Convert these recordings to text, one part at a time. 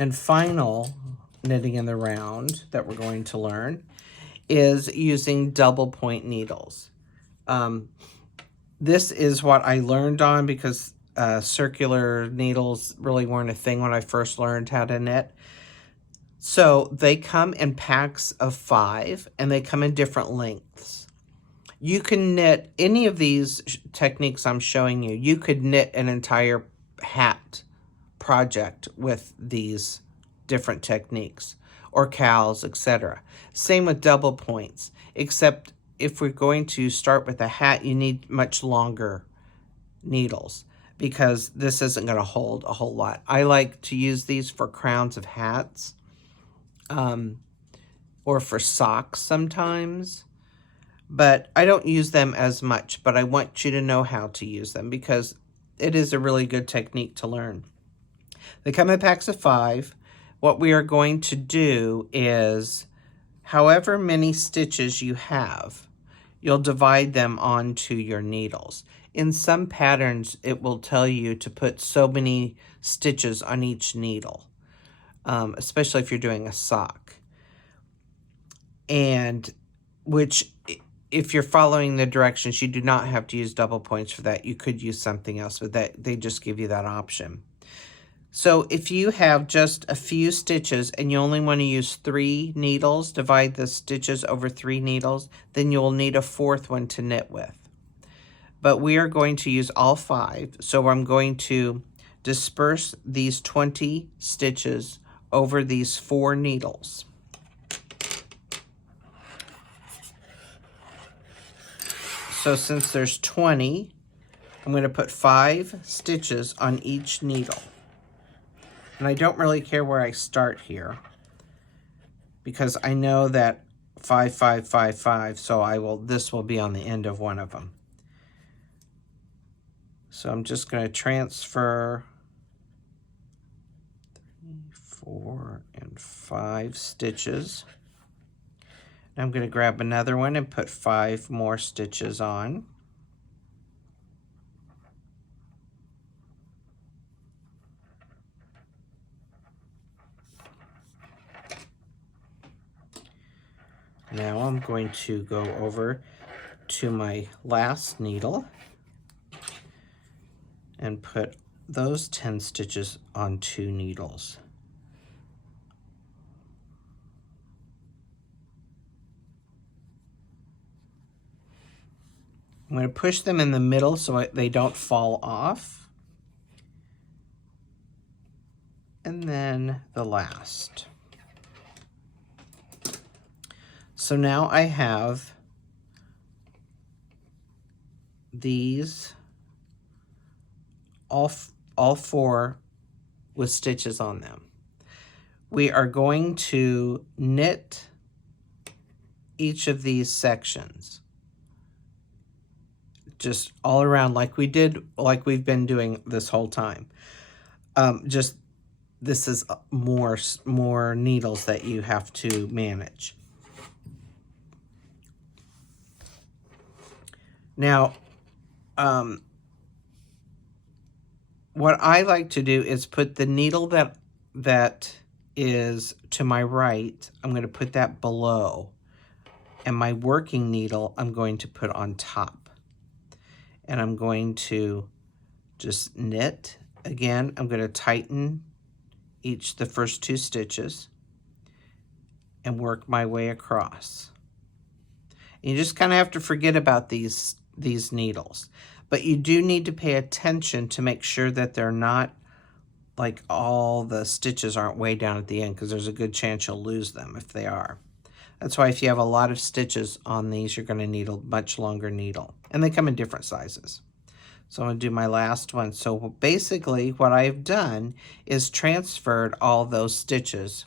and final knitting in the round that we're going to learn is using double point needles. This is what I learned on because circular needles really weren't a thing when I first learned how to knit. So they come in packs of 5 and they come in different lengths. You can knit any of these techniques I'm showing you. You could knit an entire hat project with these different techniques, or cows, etc. Same with double points, except if we're going to start with a hat, you need much longer needles because this isn't going to hold a whole lot. I like to use these for crowns of hats, or for socks sometimes, but I don't use them as much, but I want you to know how to use them because it is a really good technique to learn. They come in packs of 5. What we are going to do is, however many stitches you have, you'll divide them onto your needles. In some patterns, it will tell you to put so many stitches on each needle, especially if you're doing a sock. And which, if you're following the directions, you do not have to use double points for that. You could use something else, but that they just give you that option. So if you have just a few stitches and you only want to use 3 needles, divide the stitches over 3 needles, then you'll need a 4th one to knit with. But we are going to use all 5, so I'm going to disperse these 20 stitches over these 4 needles. So since there's 20, I'm going to put 5 stitches on each needle. And I don't really care where I start here because I know that 5, 5, 5, 5, so this will be on the end of one of them. So I'm just going to transfer 3, 4, and 5 stitches. And I'm going to grab another one and put 5 more stitches on. Now I'm going to go over to my last needle and put those 10 stitches on 2 needles. I'm going to push them in the middle so they don't fall off. And then the last. So now I have these all 4 with stitches on them. We are going to knit each of these sections just all around like we've been doing this whole time. Just this is more needles that you have to manage. Now, what I like to do is put the needle that is to my right, I'm going to put that below, and my working needle I'm going to put on top. And I'm going to just knit. Again, I'm going to tighten the first 2 stitches and work my way across. And you just kind of have to forget about these needles. But you do need to pay attention to make sure that they're not, like all the stitches aren't way down at the end, because there's a good chance you'll lose them if they are. That's why if you have a lot of stitches on these, you're going to need a much longer needle. And they come in different sizes. So I'm going to do my last one. So basically what I've done is transferred all those stitches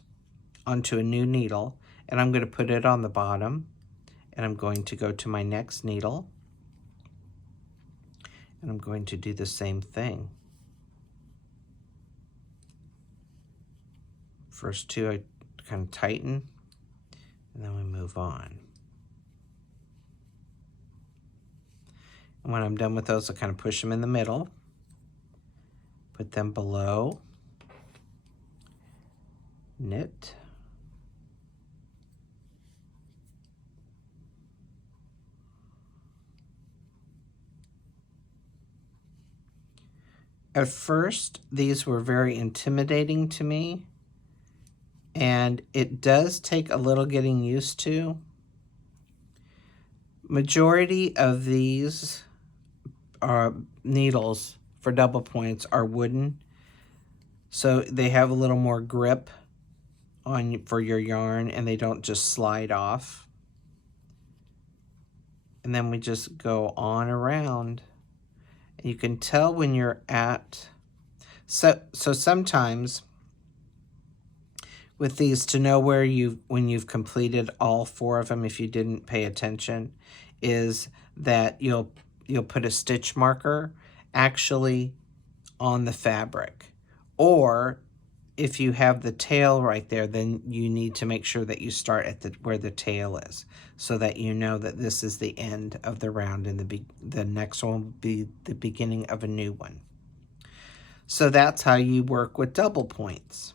onto a new needle, and I'm going to put it on the bottom, and I'm going to go to my next needle, and I'm going to do the same thing. First 2 I kind of tighten, and then we move on. And when I'm done with those, I kind of push them in the middle, put them below, knit, at first these were very intimidating to me, and it does take a little getting used to. Majority of these needles for double points are wooden, so they have a little more grip on for your yarn, and they don't just slide off. And then we just go on around. And you can tell when you're at, so sometimes with these, to know where when you've completed all 4 of them, if you didn't pay attention, is that you'll put a stitch marker actually on the fabric. Or if you have the tail right there, then you need to make sure that you start at where the tail is, so that you know that this is the end of the round, and the next one will be the beginning of a new one. So that's how you work with double points.